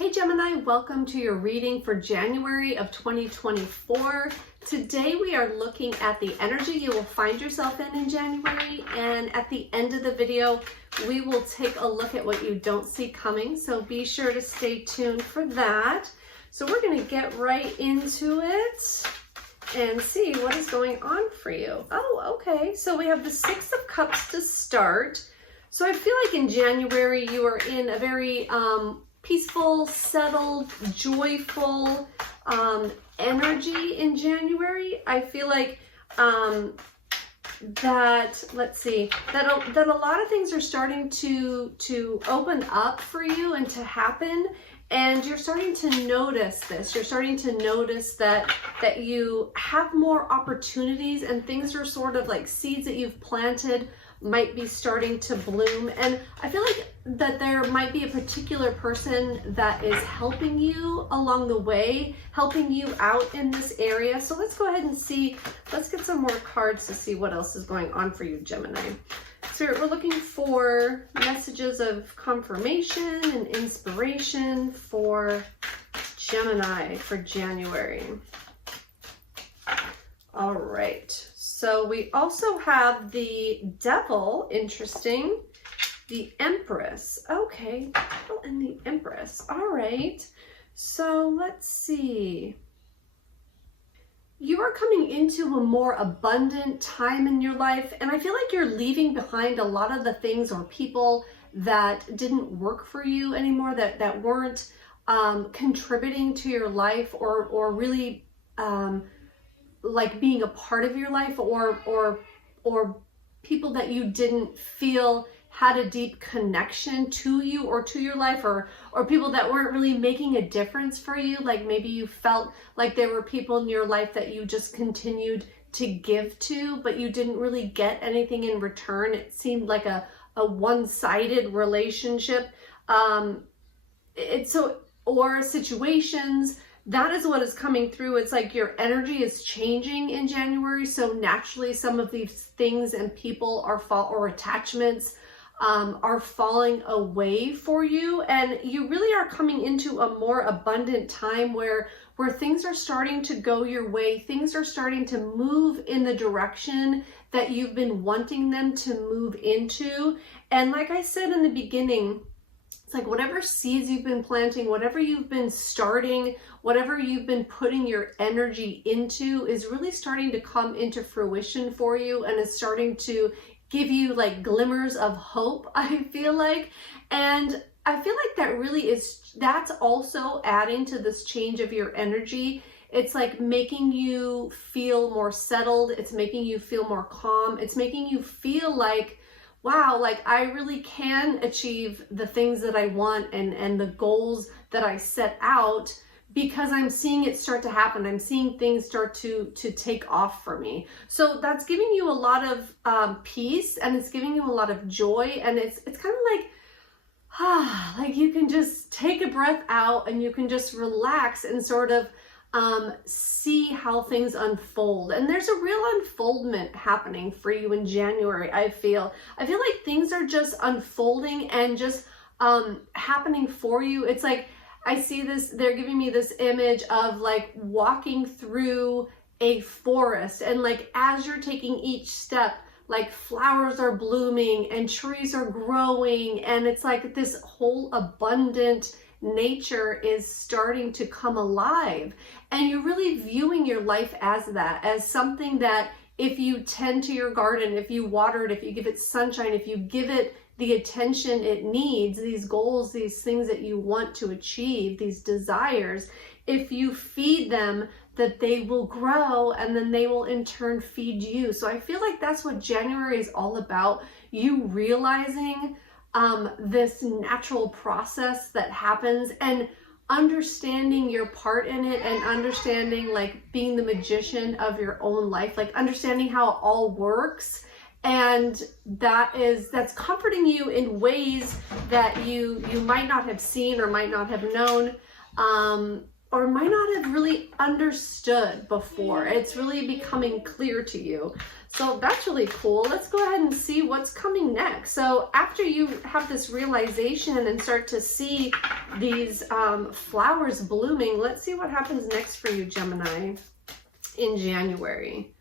Hey Gemini, welcome to your reading for January of 2024. Today we are looking at the energy you will find yourself in January, and at the end of the video we will take a look at what you don't see coming, so be sure to stay tuned for that. So we're going to get right into it and see what is going on for you. Oh, okay, so we have the Six of Cups to start. So I feel like in January you are in a very peaceful, settled, joyful energy in January. I feel like that a lot of things are starting to open up for you and to happen, and you're starting to notice this. You're starting to notice that you have more opportunities, and things are sort of like seeds that you've planted might be starting to bloom. And I feel like that there might be a particular person that is helping you along the way, helping you out in this area. So let's go ahead and see, let's get some more cards to see what else is going on for you, Gemini. So we're looking for messages of confirmation and inspiration for Gemini for January. All right. So we also have the Devil, interesting, the Empress. Okay, Devil and the Empress. All right. So let's see. You are coming into a more abundant time in your life, and I feel like you're leaving behind a lot of the things or people that didn't work for you anymore, that weren't contributing to your life or really like being a part of your life, or people that you didn't feel had a deep connection to you or to your life, or people that weren't really making a difference for you. Like maybe you felt like there were people in your life that you just continued to give to, but you didn't really get anything in return. It seemed like a one-sided relationship. Or situations. That is what is coming through. It's like your energy is changing in January. So naturally some of these things and people or attachments are falling away for you. And you really are coming into a more abundant time where things are starting to go your way. Things are starting to move in the direction that you've been wanting them to move into. And like I said in the beginning, it's like whatever seeds you've been planting, whatever you've been starting, whatever you've been putting your energy into is really starting to come into fruition for you, and is starting to give you like glimmers of hope, I feel like. And I feel like that's also adding to this change of your energy. It's like making you feel more settled. It's making you feel more calm. It's making you feel like, wow, like I really can achieve the things that I want and the goals that I set out, because I'm seeing it start to happen. I'm seeing things start to take off for me. So that's giving you a lot of peace, and it's giving you a lot of joy. And it's kind of like you can just take a breath out and you can just relax and sort of see how things unfold. And there's a real unfoldment happening for you in January. I feel like things are just unfolding and just happening for you. It's like I see this, they're giving me this image of like walking through a forest, and like as you're taking each step, like flowers are blooming and trees are growing, and it's like this whole abundant nature is starting to come alive. And you're really viewing your life as that, as something that if you tend to your garden, if you water it, if you give it sunshine, if you give it the attention it needs, these goals, these things that you want to achieve, these desires, if you feed them, that they will grow, and then they will in turn feed you. So I feel like that's what January is all about. You realizing this natural process that happens, and understanding your part in it, and understanding like being the magician of your own life, like understanding how it all works. And that's comforting you in ways that you might not have seen or might not have known. or might not have really understood before. It's really becoming clear to you. So that's really cool. Let's go ahead and see what's coming next. So after you have this realization and start to see these flowers blooming, let's see what happens next for you, Gemini, in January.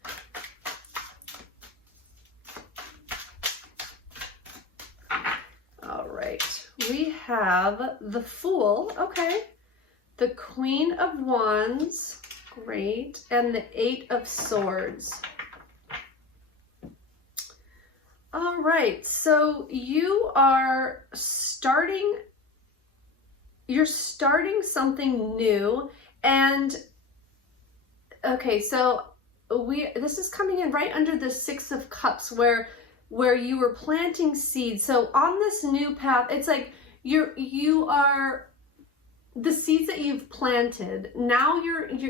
All right, we have the Fool, okay, the Queen of Wands, great, and the Eight of Swords. All right, so you're starting something new, and okay, so this is coming in right under the Six of Cups where you were planting seeds. So on this new path, it's like you are the seeds that you've planted. Now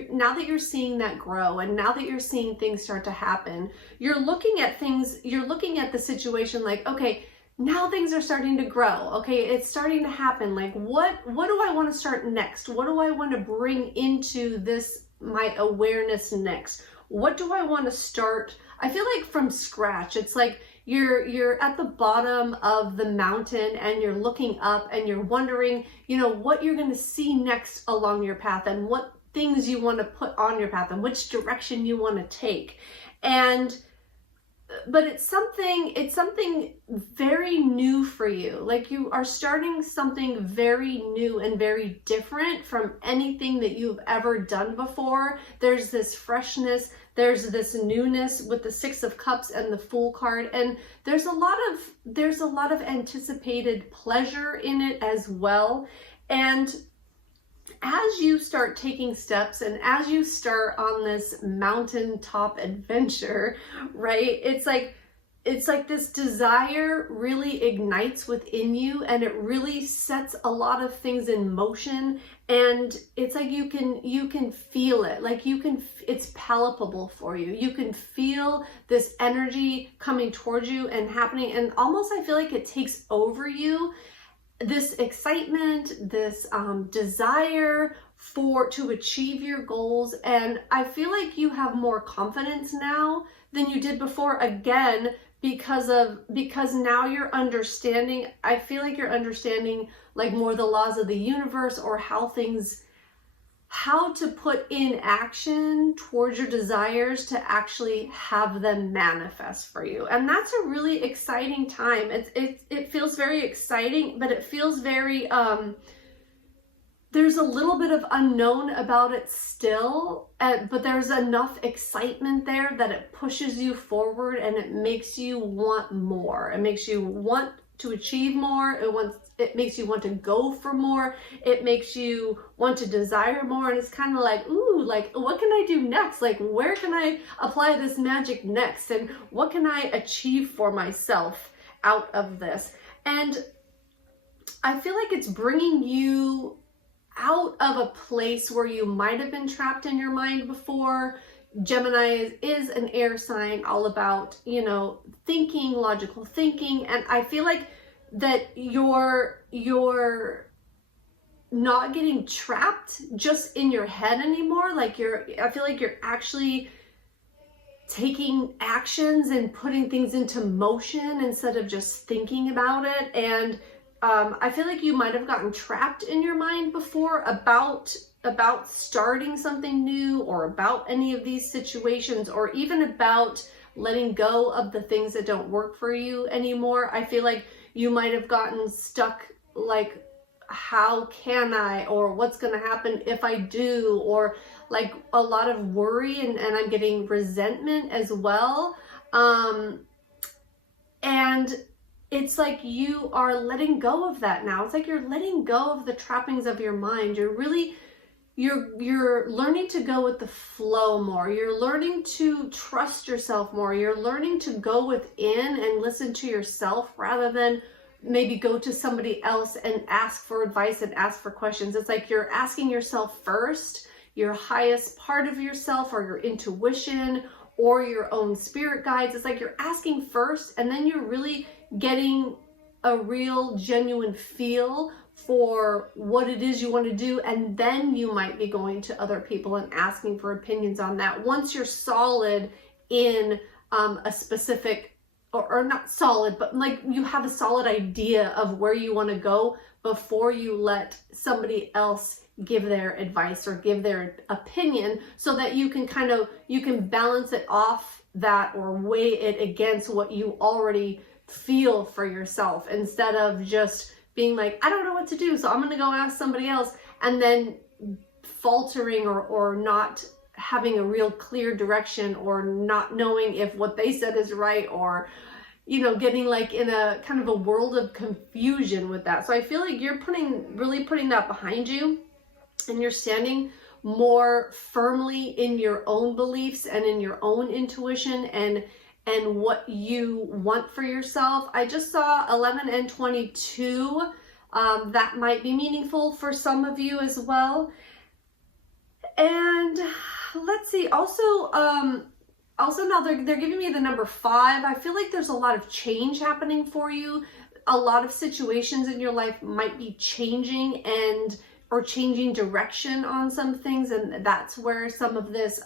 now that you're seeing that grow, and now that you're seeing things start to happen, you're looking at things, you're looking at the situation like, okay, now things are starting to grow. Okay, it's starting to happen. Like what do I want to start next? What do I want to bring into this, my awareness next? What do I want to start? I feel like from scratch. It's like you're at the bottom of the mountain and you're looking up and you're wondering, you know, what you're going to see next along your path and what things you want to put on your path and which direction you want to take. But it's something very new for you. Like you are starting something very new and very different from anything that you've ever done before. There's this freshness, there's this newness with the Six of Cups and the Fool card, and there's a lot of anticipated pleasure in it as well. And as you start taking steps and as you start on this mountaintop adventure, right? It's like this desire really ignites within you, and it really sets a lot of things in motion, and it's like you can feel it. Like it's palpable for you. You can feel this energy coming towards you and happening, and almost I feel like it takes over you. This excitement, this desire to achieve your goals. And I feel like you have more confidence now than you did before, again, because now you're understanding, I feel like you're understanding like more the laws of the universe, or how to put in action towards your desires to actually have them manifest for you. And that's a really exciting time. It feels very exciting, but it feels very, there's a little bit of unknown about it still, but there's enough excitement there that it pushes you forward and it makes you want more. It makes you want to achieve more. It makes you want to go for more. It makes you want to desire more. And it's kind of like, ooh, like, what can I do next? Like, where can I apply this magic next? And what can I achieve for myself out of this? And I feel like it's bringing you out of a place where you might have been trapped in your mind before. Gemini is an air sign, all about, you know, thinking, logical thinking. And I feel like that you're not getting trapped just in your head anymore. Like I feel like you're actually taking actions and putting things into motion instead of just thinking about it. And I feel like you might have gotten trapped in your mind before about starting something new, or about any of these situations, or even about letting go of the things that don't work for you anymore. I feel like you might have gotten stuck, like, how can I, or what's going to happen if I do, or like a lot of worry, and I'm getting resentment as well. And it's like you are letting go of that now. It's like you're letting go of the trappings of your mind. You're learning to go with the flow more. You're learning to trust yourself more. You're learning to go within and listen to yourself rather than maybe go to somebody else and ask for advice and ask for questions. It's like you're asking yourself first, your highest part of yourself, or your intuition, or your own spirit guides. It's like you're asking first, and then you're really getting a real genuine feel for what it is you want to do, and then you might be going to other people and asking for opinions on that. Once you're solid in a specific, or not solid, but like you have a solid idea of where you want to go before you let somebody else give their advice or give their opinion, so that you can balance it off that, or weigh it against what you already feel for yourself, instead of just being like, I don't know what to do, so I'm going to go ask somebody else, and then faltering or not having a real clear direction, or not knowing if what they said is right, or, you know, getting like in a kind of a world of confusion with that. So I feel like you're really putting that behind you, and you're standing more firmly in your own beliefs and in your own intuition and what you want for yourself. I just saw 11 and 22. That might be meaningful for some of you as well. And let's see, also now they're giving me the number 5. I feel like there's a lot of change happening for you. A lot of situations in your life might be changing or changing direction on some things, and that's where some of this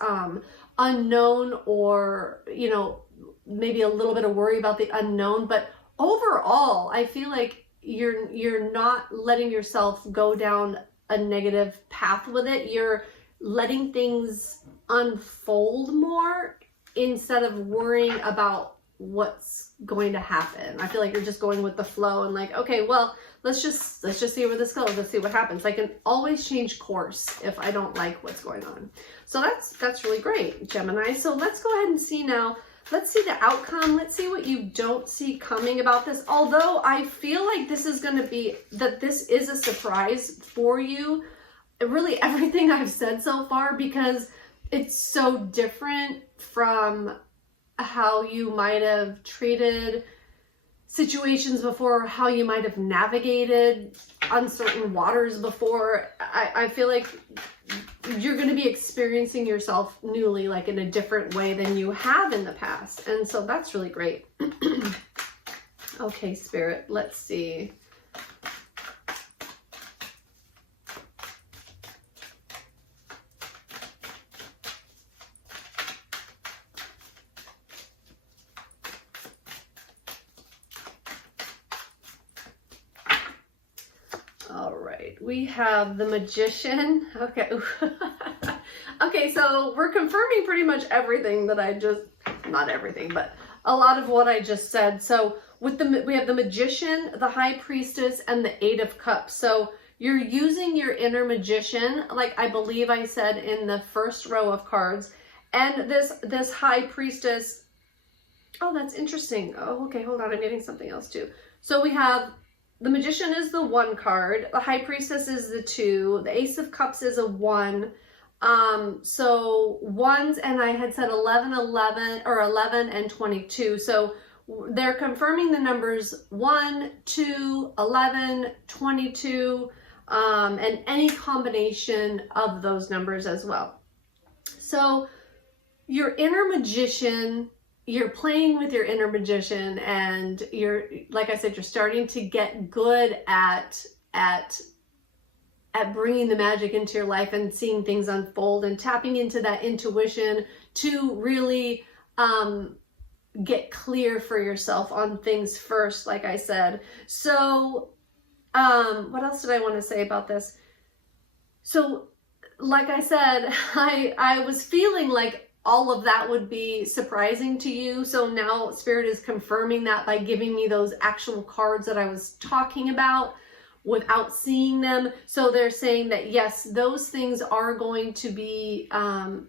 unknown, or, you know, maybe a little bit of worry about the unknown. But overall, I feel like you're not letting yourself go down a negative path with it. You're letting things unfold more instead of worrying about what's going to happen. I feel like you're just going with the flow and like, okay, well, let's just see where this goes. Let's see what happens. I can always change course if I don't like what's going on. So that's really great, Gemini. So let's go ahead and see now. Let's see the outcome. Let's see what you don't see coming about this. Although I feel like this is going to be, that this is a surprise for you. Really everything I've said so far, because it's so different from how you might have treated situations before, how you might have navigated uncertain waters before. I feel like you're going to be experiencing yourself newly, like in a different way than you have in the past. And so that's really great. Okay, Spirit, let's see. We have the Magician. Okay. Okay, so we're confirming pretty much everything that not everything, but a lot of what I just said. So we have the Magician, the High Priestess, and the Eight of Cups. So you're using your inner magician, like I believe I said in the first row of cards. And this High Priestess, oh, that's interesting. Oh, okay, hold on, I'm getting something else too. So we have the Magician is the 1 card, the High Priestess is the 2, the Ace of Cups is a 1. So ones, and I had said 11 and 22. So they're confirming the numbers 1, 2, 11, 22, and any combination of those numbers as well. So your inner magician, you're playing with your inner magician, and you're, like I said, you're starting to get good at bringing the magic into your life and seeing things unfold and tapping into that intuition to really get clear for yourself on things first, like I said. So what else did I want to say about this? So like I said, I was feeling like all of that would be surprising to you. So now Spirit is confirming that by giving me those actual cards that I was talking about without seeing them. So they're saying that yes, those things are going to be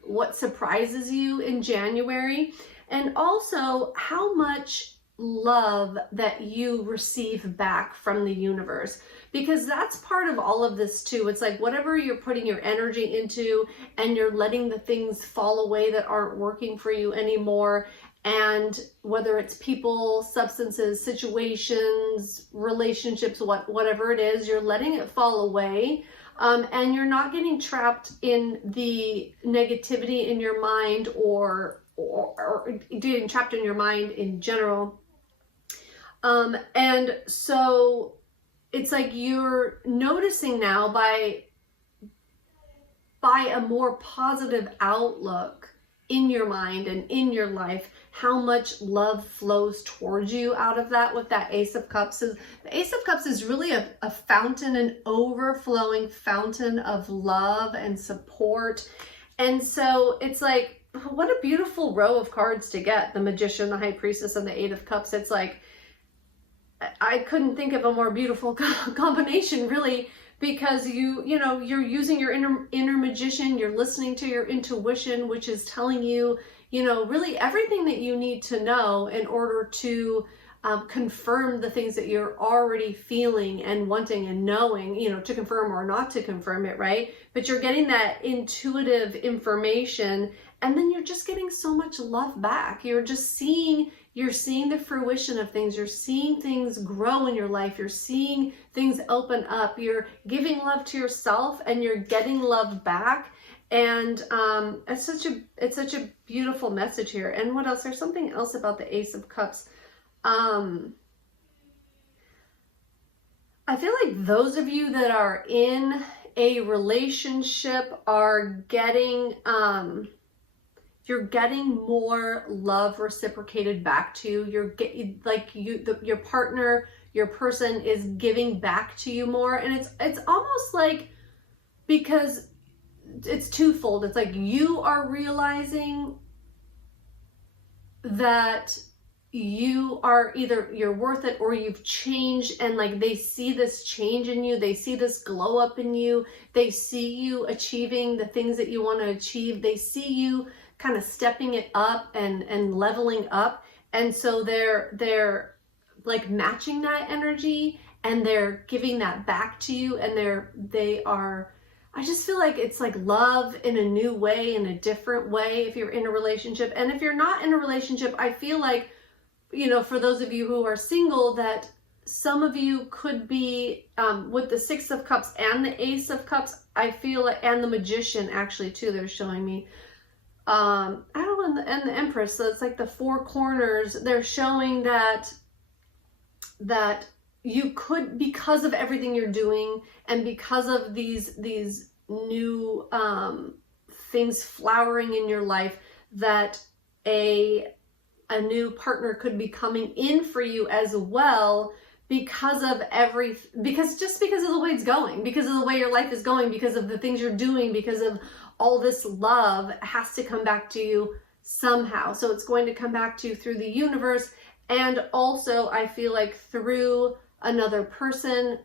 what surprises you in January. And also how much love that you receive back from the universe, because that's part of all of this too. It's like whatever you're putting your energy into and you're letting the things fall away that aren't working for you anymore, and whether it's people, substances, situations, relationships, whatever it is, you're letting it fall away, and you're not getting trapped in the negativity in your mind or getting trapped in your mind in general. And so it's like you're noticing now by a more positive outlook in your mind and in your life, how much love flows towards you out of that with that Ace of Cups. The Ace of Cups is really a fountain, an overflowing fountain of love and support. And so it's like, what a beautiful row of cards to get. The Magician, the High Priestess, and the Eight of Cups. It's like, I couldn't think of a more beautiful combination, really, because you know, you're using your inner magician, you're listening to your intuition, which is telling you, you know, really everything that you need to know in order to confirm the things that you're already feeling and wanting and knowing, you know, to confirm or not to confirm it, right? But you're getting that intuitive information, and then you're just getting so much love back. You're seeing the fruition of things. You're seeing things grow in your life. You're seeing things open up. You're giving love to yourself and you're getting love back. And it's such a beautiful message here. And what else? There's something else about the Ace of Cups. I feel like those of you that are in a relationship are getting you're getting more love reciprocated back to you. Your partner, your person is giving back to you more. And it's almost like, because it's twofold. It's like you are realizing that you are you're worth it, or you've changed, and like they see this change in you, they see this glow up in you, they see you achieving the things that you want to achieve, they see you kind of stepping it up and leveling up. And so they're like matching that energy, and they're giving that back to you, and I just feel like it's like love in a new way, in a different way, if you're in a relationship. And if you're not in a relationship, I feel like, you know, for those of you who are single, that some of you could be with the Six of Cups and the Ace of Cups, I feel like, and the Magician actually too, they're showing me. I don't know, and the Empress, so it's like the four corners, they're showing that you could, because of everything you're doing and because of these new things flowering in your life, that a new partner could be coming in for you as well, because of the way it's going, because of the way your life is going, because of the things you're doing, because of all this love has to come back to you somehow. So it's going to come back to you through the universe, and also I feel like through another person,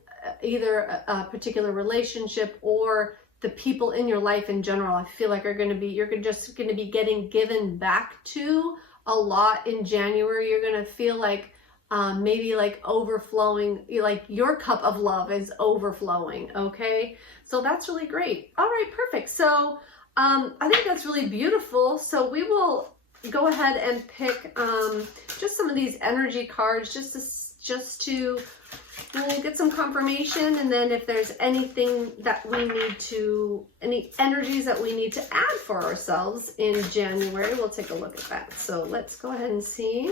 either a particular relationship or the people in your life in general. I feel like you're just going to be getting given back to a lot in January. You're going to feel like maybe like overflowing, like your cup of love is overflowing. Okay, so that's really great. All right, perfect. So I think that's really beautiful. So we will go ahead and pick just some of these energy cards just to we'll get some confirmation, and then if there's anything that any energies that we need to add for ourselves in January, we'll take a look at that. So let's go ahead and see.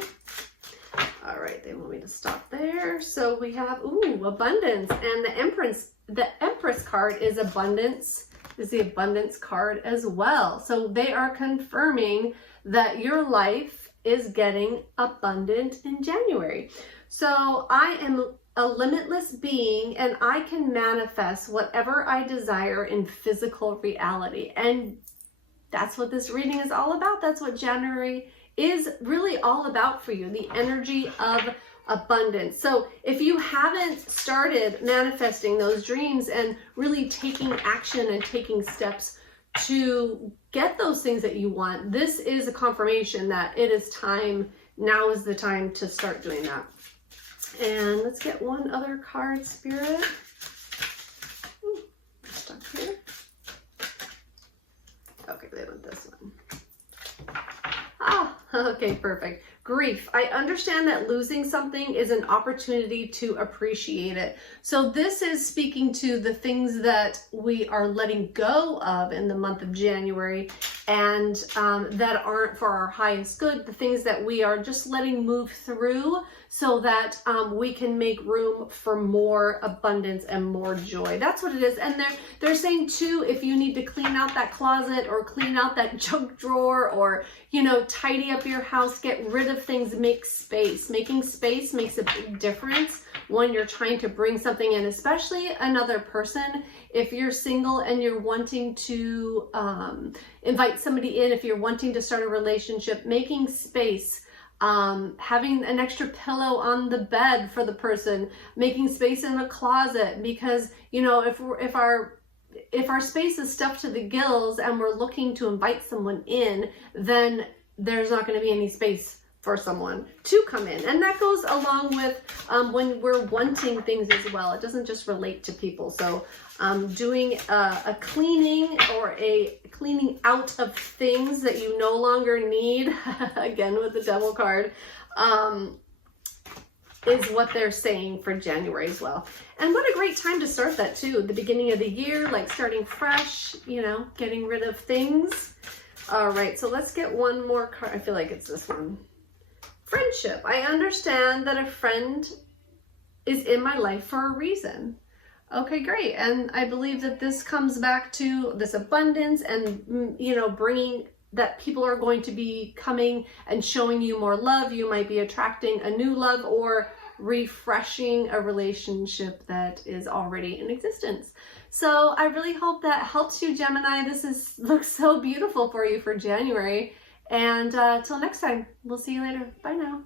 All right, they want me to stop there. So we have, abundance, and the Empress card is abundance, is the abundance card as well. So they are confirming that your life is getting abundant in January. So I am a limitless being, and I can manifest whatever I desire in physical reality. And that's what this reading is all about. That's what January is really all about for you, the energy of abundance. So if you haven't started manifesting those dreams and really taking action and taking steps to get those things that you want, this is a confirmation that it is time. Now is the time to start doing that. And let's get one other card, Spirit. Stuck here. Okay, they want this one. Okay, perfect. Grief. I understand that losing something is an opportunity to appreciate it. So this is speaking to the things that we are letting go of in the month of January, and that aren't for our highest good, the things that we are just letting move through so that we can make room for more abundance and more joy. That's what it is. And they're saying too, if you need to clean out that closet or clean out that junk drawer, or, you know, tidy up your house, get rid of things, make space. Making space makes a big difference when you're trying to bring something in, especially another person. If you're single and you're wanting to invite somebody in, if you're wanting to start a relationship, making space, having an extra pillow on the bed for the person, making space in the closet, because, you know, if our space is stuffed to the gills and we're looking to invite someone in, then there's not going to be any space for someone to come in. And that goes along with when we're wanting things as well. It doesn't just relate to people. So doing a cleaning or a cleaning out of things that you no longer need, again with the Devil card, is what they're saying for January as well. And what a great time to start that too. The beginning of the year, like starting fresh, you know, getting rid of things. All right, so let's get one more card. I feel like it's this one. Friendship. I understand that a friend is in my life for a reason. Okay, great. And I believe that this comes back to this abundance and, you know, bringing that people are going to be coming and showing you more love. You might be attracting a new love or refreshing a relationship that is already in existence. So I really hope that helps you, Gemini. This looks so beautiful for you for January. And till next time, we'll see you later. Bye now.